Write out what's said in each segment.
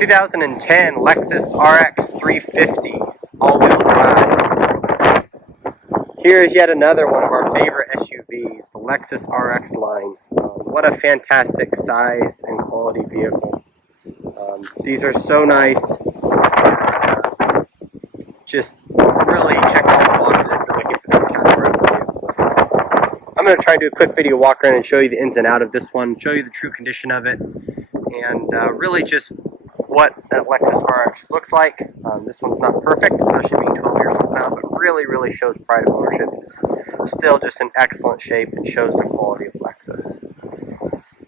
2010 Lexus RX350 all-wheel drive. Here is yet another one of our favorite SUVs, the Lexus RX line. What a fantastic size and quality vehicle. These are so nice. Just really check all the boxes if you're looking for this category of vehicle. I'm going to try and do a quick video walk around and show you the ins and out of this one, show you the true condition of it, and really just what that Lexus RX looks like. This one's not perfect, especially being 12 years old now, but really shows pride of ownership. It's still just in excellent shape and shows the quality of Lexus.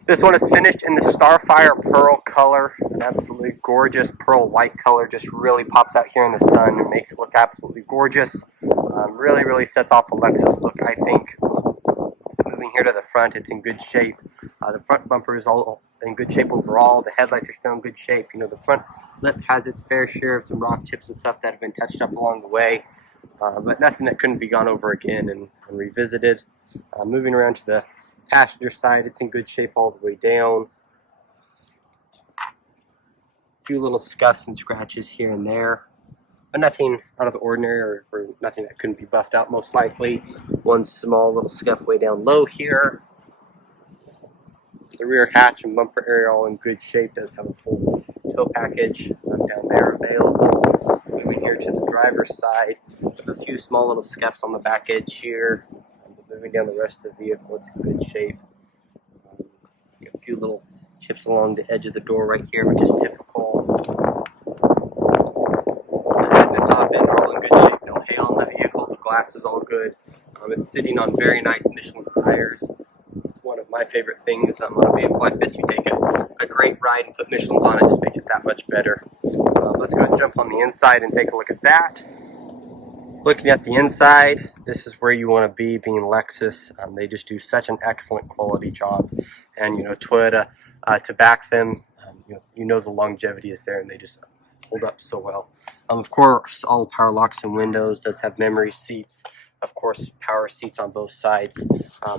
This one is finished in the Starfire Pearl color, an absolutely gorgeous pearl white color. Just really pops out here in the sun and makes it look absolutely gorgeous. Really sets off the Lexus look, I think. Moving here to the front, it's in good shape. The front bumper is all in good shape overall. The headlights are still in good shape. You know, the front lip has its fair share of some rock chips and stuff that have been touched up along the way, but nothing that couldn't be gone over again and revisited. Moving around to the passenger side, it's in good shape all the way down. A few little scuffs and scratches here and there, but nothing out of the ordinary or nothing that couldn't be buffed out most likely. One small little scuff way down low here. The rear hatch and bumper area all in good shape. Does have a full tow package down there available. Moving here to the driver's side with a few small little scuffs on the back edge here. Moving down the rest of the vehicle, it's in good shape. A few little chips along the edge of the door right here, which is typical. The head and the top end are all in good shape. No hail on the vehicle. The glass is all good. It's sitting on very nice Michelin tires. One of my favorite things on a vehicle like this. You take a great ride and put Michelins on it, just makes it that much better. Let's go ahead and jump on the inside and take a look at that. Looking at the inside, this is where you want to be, being Lexus. They just do such an excellent quality job, and you know, Toyota to back them. You know the longevity is there, and they just hold up so well. Of course, all power locks and windows. Does have memory seats. Of course, power seats on both sides.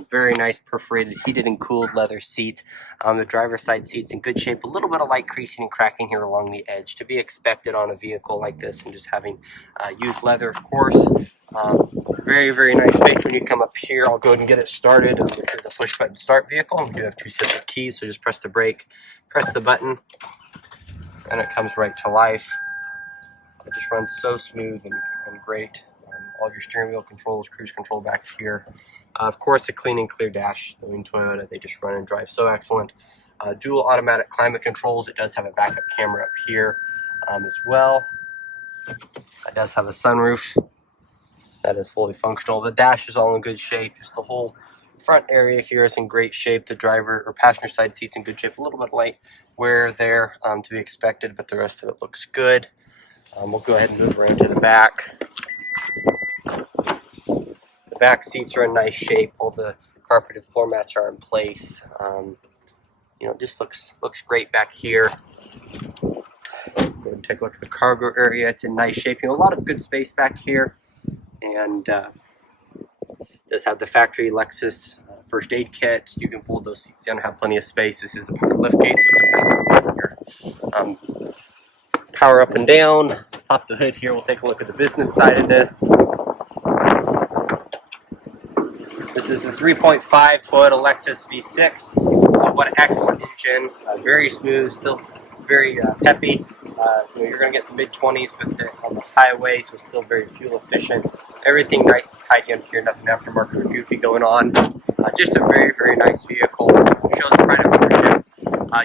Very nice perforated, heated and cooled leather seat. The driver's side seat's in good shape. A little bit of light creasing and cracking here along the edge, to be expected on a vehicle like this, and just having used leather, of course. Very nice space when you come up here. I'll go ahead and get it started. This is a push button start vehicle. We do have two separate keys, so just press the brake, press the button, and it comes right to life. It just runs so smooth and great. All of your steering wheel controls, cruise control back here. Of course, a clean and clear dash. I mean, Toyota, they just run and drive so excellent. Dual automatic climate controls. It does have a backup camera up here as well. It does have a sunroof that is fully functional. The dash is all in good shape. Just the whole front area here is in great shape. The driver or passenger side seat's in good shape. A little bit light wear there to be expected, but the rest of it looks good. We'll go ahead and move around to the back. The back seats are in nice shape. All the carpeted floor mats are in place. You know, just looks great back here. Go ahead and take a look at the cargo area. It's in nice shape. You know, a lot of good space back here, and does have the factory Lexus first aid kit. You can fold those seats down and have plenty of space. This is a power liftgate, so it's a nice little here. Power up and down. Pop the hood here. We'll take a look at the business side of this. This is the 3.5 Toyota Lexus V6. What an excellent engine. Very smooth, still very peppy. You know, you're going to get the mid-20s with it on the highway, so still very fuel efficient. Everything nice and tidy under here, nothing aftermarket or goofy going on. Just a very nice vehicle. Shows pride of ownership.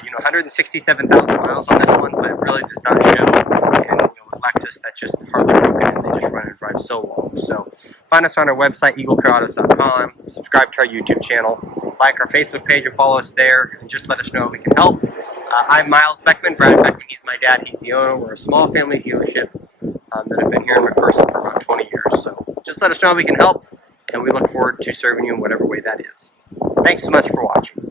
You know, 167,000 miles on this one, but it really does not show. And you know, with Lexus, that's just hardly broken, and they just run and drive so long. So find us on our website, eaglecareautos.com. Subscribe to our YouTube channel. Like our Facebook page and follow us there, and just let us know how we can help. I'm Miles Beckman, Brad Beckman. He's my dad. He's the owner. We're a small family dealership that have been here in McPherson for about 20 years. So just let us know how we can help, and we look forward to serving you in whatever way that is. Thanks so much for watching.